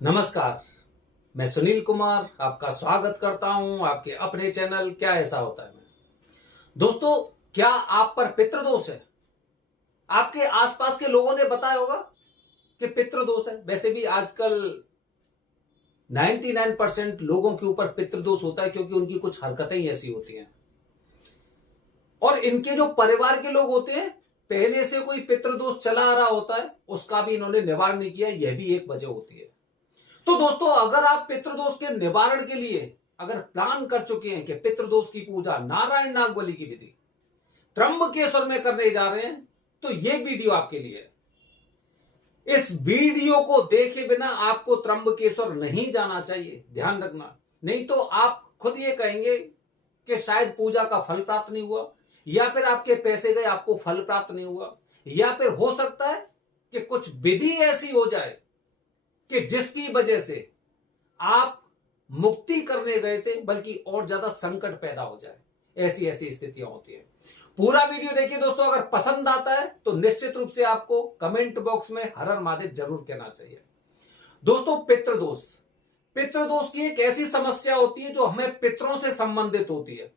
नमस्कार। मैं सुनील कुमार आपका स्वागत करता हूं आपके अपने चैनल क्या ऐसा होता है में। दोस्तों, क्या आप पर पितृदोष है? आपके आसपास के लोगों ने बताया होगा कि पितृदोष है। वैसे भी आजकल 99% लोगों के ऊपर पितृदोष होता है, क्योंकि उनकी कुछ हरकतें ही ऐसी होती हैं और इनके जो परिवार के लोग होते हैं, पहले से कोई पितृदोष चला आ रहा होता है, उसका भी इन्होंने निवारण नहीं किया। यह भी एक वजह होती है। तो दोस्तों, अगर आप पितृदोष के निवारण के लिए अगर प्लान कर चुके हैं कि पितृदोष की पूजा नारायण नागबली की विधि त्र्यंबकेश्वर में करने जा रहे हैं, तो यह वीडियो आपके लिए है। इस वीडियो को देखे बिना आपको त्र्यंबकेश्वर नहीं जाना चाहिए, ध्यान रखना। नहीं तो आप खुद ये कहेंगे कि शायद पूजा का फल प्राप्त नहीं हुआ, या फिर आपके पैसे गए, आपको फल प्राप्त नहीं हुआ, या फिर हो सकता है कि कुछ विधि ऐसी हो जाए कि जिसकी वजह से आप मुक्ति करने गए थे बल्कि और ज्यादा संकट पैदा हो जाए। ऐसी ऐसी स्थितियां होती हैं। पूरा वीडियो देखिए दोस्तों। अगर पसंद आता है तो निश्चित रूप से आपको कमेंट बॉक्स में हर हर महादेव जरूर कहना चाहिए। दोस्तों, पितृदोष पितृदोष की एक ऐसी समस्या होती है जो हमें पितरों से संबंधित होती है।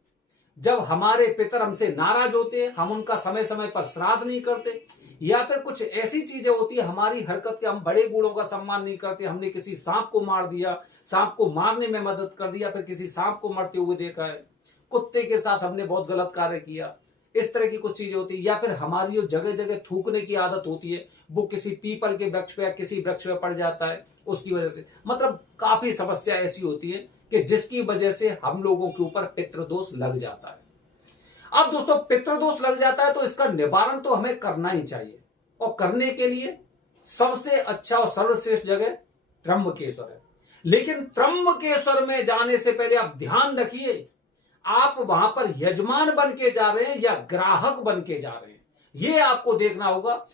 जब हमारे पितर हमसे नाराज होते हैं, हम उनका समय समय पर श्राद्ध नहीं करते, या फिर कुछ ऐसी चीजें होती है हमारी हरकत के, हम बड़े बूढ़ों का सम्मान नहीं करते, हमने किसी सांप को मार दिया, सांप को मारने में मदद कर दिया, फिर किसी सांप को मरते हुए देखा है, कुत्ते के साथ हमने बहुत गलत कार्य किया, इस तरह की कुछ चीजें होती है। या फिर हमारी जो जगह जगह थूकने की आदत होती है, वो किसी पीपल के वृक्ष पे या किसी वृक्ष पे पड़ जाता है, उसकी वजह से मतलब काफी समस्या ऐसी होती है कि जिसकी वजह से हम लोगों के ऊपर पितृदोष लग जाता है। अब दोस्तों, पितृदोष लग जाता है तो इसका निवारण तो हमें करना ही चाहिए, और करने के लिए सबसे अच्छा और सर्वश्रेष्ठ जगह त्र्यंबकेश्वर है। लेकिन त्र्यंबकेश्वर में जाने से पहले आप ध्यान रखिए, आप वहां पर यजमान बन के जा रहे हैं या ग्राहक बन के जा रहे हैं, यह आपको देखना होगा।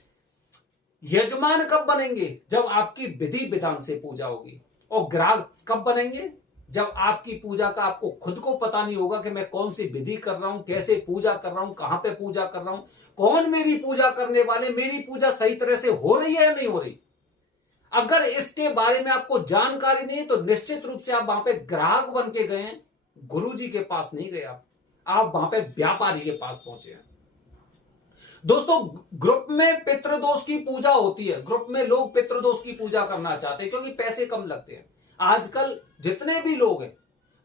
यजमान कब बनेंगे? जब आपकी विधि विधान से पूजा होगी। और ग्राहक कब बनेंगे? जब आपकी पूजा का आपको खुद को पता नहीं होगा कि मैं कौन सी विधि कर रहा हूं, कैसे पूजा कर रहा हूं, कहां पे पूजा कर रहा हूं, कौन मेरी पूजा करने वाले, मेरी पूजा सही तरह से हो रही है या नहीं हो रही। अगर इसके बारे में आपको जानकारी नहीं है तो निश्चित रूप से आप वहां पे ग्राहक बन के गए हैं, गुरुजी के पास नहीं गए। आप वहां पे व्यापारी के पास पहुंचे हैं। दोस्तों, ग्रुप में पितृदोष की पूजा होती है। ग्रुप में लोग पितृदोष की पूजा करना चाहते हैं क्योंकि पैसे कम लगते हैं। आजकल जितने भी लोग हैं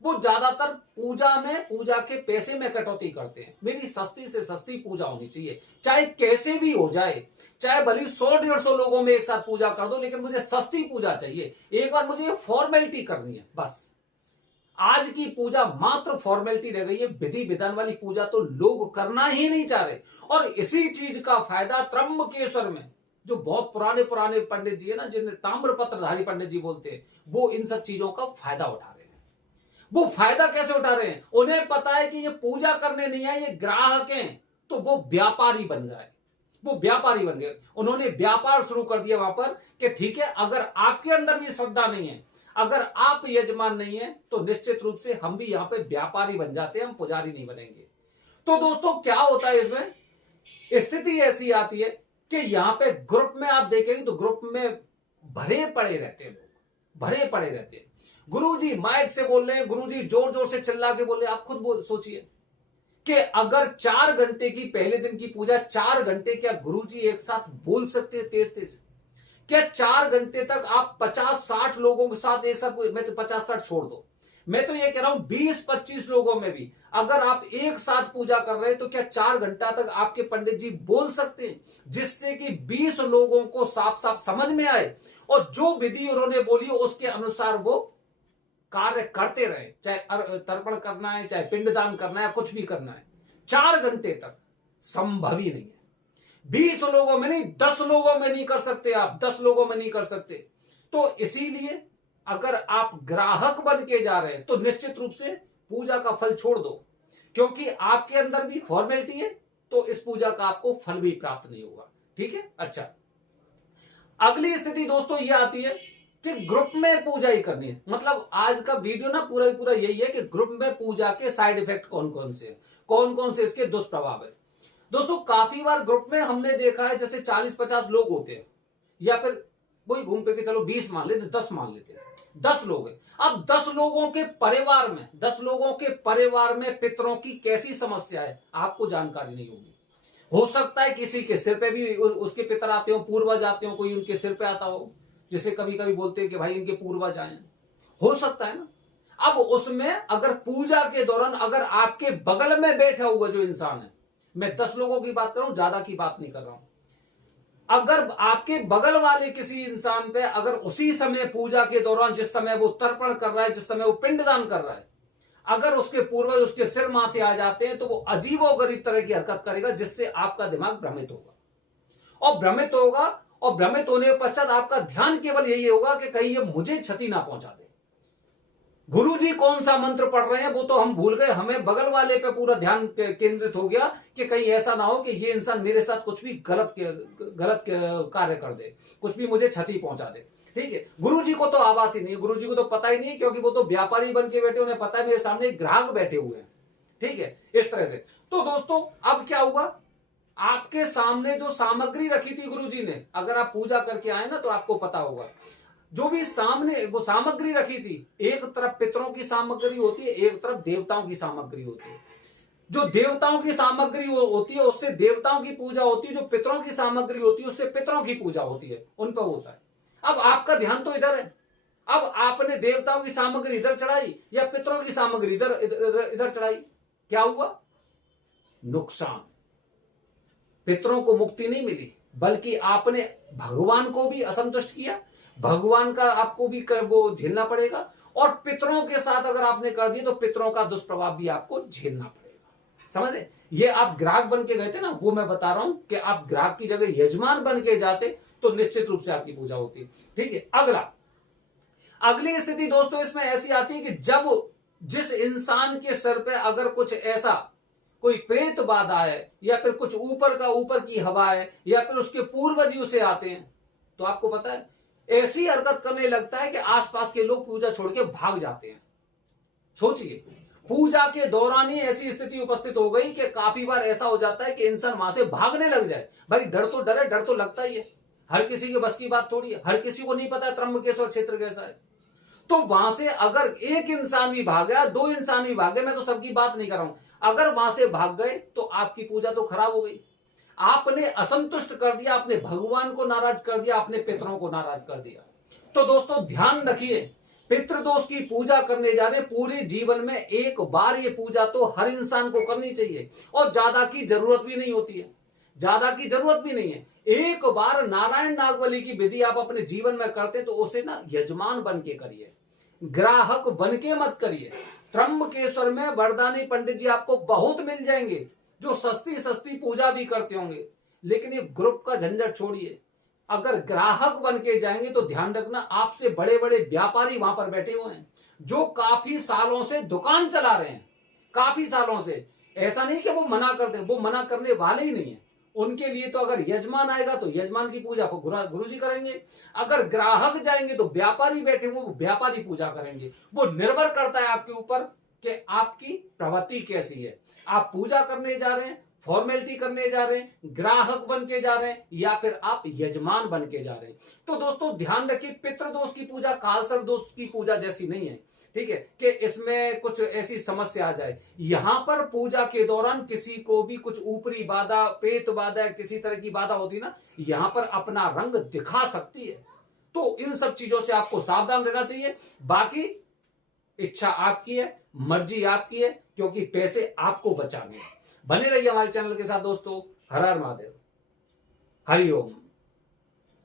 वो ज्यादातर पूजा के पैसे में कटौती करते हैं। मेरी सस्ती से सस्ती पूजा होनी चाहिए, चाहे कैसे भी हो जाए, चाहे भले 100-150 लोगों में एक साथ पूजा कर दो, लेकिन मुझे सस्ती पूजा चाहिए। एक बार मुझे फॉर्मेलिटी करनी है बस। आज की पूजा मात्र फॉर्मेलिटी रह गई है। विधि विधान वाली पूजा तो लोग करना ही नहीं चाह रहे। और इसी चीज का फायदा त्र्यंबकेश्वर में जो बहुत पुराने पुराने पंडित जी है ना, जिन्हें ताम्रपत्रधारी पंडित जी बोलते हैं, वो इन सब चीजों का फायदा उठा रहे हैं। वो फायदा कैसे उठा रहे हैं? उन्हें पता है कि ये पूजा करने नहीं आए, ये ग्राहक हैं, तो वो व्यापारी बन गए। वो व्यापारी बन गए। उन्होंने व्यापार शुरू कर दिया वहां पर कि ठीक है, अगर आपके अंदर भी श्रद्धा नहीं है, अगर आप यजमान नहीं है, तो निश्चित रूप से हम भी यहां पे व्यापारी बन जाते हैं, हम पुजारी नहीं बनेंगे। तो दोस्तों, क्या होता है इसमें? स्थिति ऐसी आती है कि यहां पे ग्रुप में आप देखेंगे तो ग्रुप में भरे पड़े रहते हैं लोग, भरे पड़े रहते हैं। गुरुजी माइक से बोल रहे हैं, गुरुजी जोर जोर से चिल्ला के बोल रहे हैं। आप खुद सोचिए कि अगर 4 घंटे की, पहले दिन की पूजा 4 घंटे, क्या गुरुजी एक साथ बोल सकते हैं तेज तेज? क्या 4 घंटे तक आप 50-60 लोगों के साथ एक साथ? मैं तो 50-60 छोड़ दो, मैं तो ये कह रहा हूं 20-25 लोगों में भी अगर आप एक साथ पूजा कर रहे हैं, तो क्या 4 घंटा तक आपके पंडित जी बोल सकते हैं, जिससे कि 20 लोगों को साफ साफ समझ में आए और जो विधि उन्होंने बोली उसके अनुसार वो कार्य करते रहे। चाहे तर्पण करना है, चाहे पिंडदान करना है, कुछ भी करना है, 4 घंटे तक संभव ही नहीं है। 20 लोगों में नहीं, 10 लोगों में नहीं कर सकते आप, 10 लोगों में नहीं कर सकते। तो इसीलिए अगर आप ग्राहक बन के जा रहे हैं तो निश्चित रूप से पूजा का फल छोड़ दो, क्योंकि आपके अंदर भी फॉर्मेलिटी है, तो इस पूजा का आपको फल भी प्राप्त नहीं होगा। ठीक है। अच्छा, अगली स्थिति दोस्तों ये आती है कि ग्रुप में पूजा ही करनी है। मतलब आज का वीडियो ना पूरा यही है कि ग्रुप में पूजा के साइड इफेक्ट कौन कौन से इसके दुष्प्रभाव है। दोस्तों, काफी बार ग्रुप में हमने देखा है जैसे 40-50 लोग होते हैं, या फिर वही घूम फिर के चलो 20 मान लेते, 10 मान लेते, 10 लोग हैं। अब 10 लोगों के परिवार में, 10 लोगों के परिवार में पितरों की कैसी समस्या है आपको जानकारी नहीं होगी। हो सकता है किसी के सिर पे भी उसके पितर आते हो, पूर्वज आते हो, कोई उनके सिर पे आता हो, जिसे कभी कभी बोलते हैं कि भाई इनके पूर्वज आए, हो सकता है ना। अब उसमें अगर पूजा के दौरान अगर आपके बगल में बैठा हुआ जो इंसान है, मैं 10 लोगों की बात कर रहा हूं, ज्यादा की बात नहीं कर रहा हूं, अगर आपके बगल वाले किसी इंसान पे अगर उसी समय पूजा के दौरान जिस समय वो तर्पण कर रहा है, जिस समय वो पिंडदान कर रहा है, अगर उसके पूर्वज उसके सिर माथे आ जाते हैं तो वो अजीबोगरीब तरह की हरकत करेगा, जिससे आपका दिमाग भ्रमित होगा। और भ्रमित होगा, और भ्रमित होने के पश्चात आपका ध्यान केवल यही होगा कि कहीं ये मुझे क्षति ना पहुंचा दे। गुरुजी कौन सा मंत्र पढ़ रहे हैं वो तो हम भूल गए, हमें बगल वाले पे पूरा ध्यान केंद्रित हो गया कि कहीं ऐसा ना हो कि ये इंसान मेरे साथ कुछ भी गलत कार्य कर दे, कुछ भी मुझे क्षति पहुंचा दे। ठीक है, गुरुजी को तो आवाज ही नहीं है, गुरुजी को तो पता ही नहीं है, क्योंकि वो तो व्यापारी बन के बैठे, उन्हें पता है मेरे सामने ग्राहक बैठे हुए हैं। ठीक है, इस तरह से। तो दोस्तों अब क्या हुआ, आपके सामने जो सामग्री रखी थी गुरुजी ने, अगर आप पूजा करके आए ना तो आपको पता होगा, जो भी सामने वो सामग्री रखी थी, एक तरफ पितरों की सामग्री होती है, एक तरफ देवताओं की सामग्री होती है। जो देवताओं की सामग्री होती है उससे देवताओं की पूजा होती है, जो पितरों की सामग्री होती है उससे पितरों की पूजा होती है, उन पर होता है। अब आपका ध्यान तो इधर है, अब आपने देवताओं की सामग्री इधर चढ़ाई या पितरों की सामग्री इधर इधर इधर चढ़ाई, क्या हुआ, नुकसान। पितरों को मुक्ति नहीं मिली, बल्कि आपने भगवान को भी असंतुष्ट किया, भगवान का आपको भी वो झेलना पड़ेगा, और पितरों के साथ अगर आपने कर दिया तो पितरों का दुष्प्रभाव भी आपको झेलना पड़ेगा। समझ रहे, ये आप ग्राहक बन के गए थे ना, वो मैं बता रहा हूं कि आप ग्राहक की जगह यजमान बन के जाते तो निश्चित रूप से आपकी पूजा होती। ठीक है, अगली स्थिति दोस्तों इसमें ऐसी आती है कि जब जिस इंसान के सर पे अगर कुछ ऐसा कोई प्रेत बाधा है, या फिर कुछ ऊपर की हवा है, या फिर उसके पूर्वज ही उसे आते हैं, तो आपको पता है ऐसी हरकत करने लगता है कि आसपास के लोग पूजा छोड़ के भाग जाते हैं। सोचिए, पूजा के दौरान ही ऐसी स्थिति उपस्थित हो गई कि काफी बार ऐसा हो जाता है कि इंसान वहां से भागने लग जाए। भाई डर तो डर है, डर तो लगता ही है, हर किसी के बस की बात थोड़ी है, हर किसी को नहीं पता त्र्यंबकेश्वर क्षेत्र कैसा है। तो वहां से अगर एक इंसान भी भाग गया, 2 इंसान भी भाग गए, मैं तो सबकी बात नहीं कर रहा हूं, अगर वहां से भाग गए तो आपकी पूजा तो खराब हो गई। आपने असंतुष्ट कर दिया, आपने भगवान को नाराज कर दिया, आपने पितरों को नाराज कर दिया। तो दोस्तों ध्यान रखिए, पितृदोष की पूजा करने जा रहे, पूरे जीवन में एक बार ये पूजा तो हर इंसान को करनी चाहिए, और ज्यादा की जरूरत भी नहीं होती है, ज्यादा की जरूरत भी नहीं है। एक बार नारायण नागवली की विधि आप अपने जीवन में करते तो उसे ना यजमान बन के करिए, ग्राहक बन के मत करिए। त्र्यंबकेश्वर में वरदानी पंडित जी आपको बहुत मिल जाएंगे जो सस्ती सस्ती पूजा भी करते होंगे, लेकिन ये ग्रुप का झंझट छोड़िए। अगर ग्राहक बन के जाएंगे तो ध्यान रखना, आपसे बड़े बड़े व्यापारी वहां पर बैठे हुए हैं जो काफी सालों से दुकान चला रहे हैं, काफी सालों से। ऐसा नहीं कि वो मना करते, वो मना करने वाले ही नहीं है। उनके लिए तो अगर यजमान आएगा तो यजमान की पूजा गुरुजी करेंगे, अगर ग्राहक जाएंगे तो व्यापारी बैठे हुए वो व्यापारी पूजा करेंगे। वो निर्भर करता है आपके ऊपर कि आपकी प्रवृत्ति कैसी है। आप पूजा करने जा रहे हैं, फॉर्मेलिटी करने जा रहे हैं, ग्राहक बन के जा रहे हैं, या फिर आप यजमान बन के जा रहे हैं। तो दोस्तों ध्यान रखिए, पितृदोष की पूजा कालसर्प दोष की पूजा जैसी नहीं है। ठीक है, कि इसमें कुछ ऐसी समस्या आ जाए। यहां पर पूजा के दौरान किसी को भी कुछ ऊपरी बाधा, प्रेत बाधा, किसी तरह की बाधा होती ना, यहां पर अपना रंग दिखा सकती है। तो इन सब चीजों से आपको सावधान रहना चाहिए। बाकी इच्छा आपकी है, मर्जी आपकी है, क्योंकि पैसे आपको बचाने हैं। बने रहिए हमारे चैनल के साथ दोस्तों। हर हर महादेव, हरि ओम।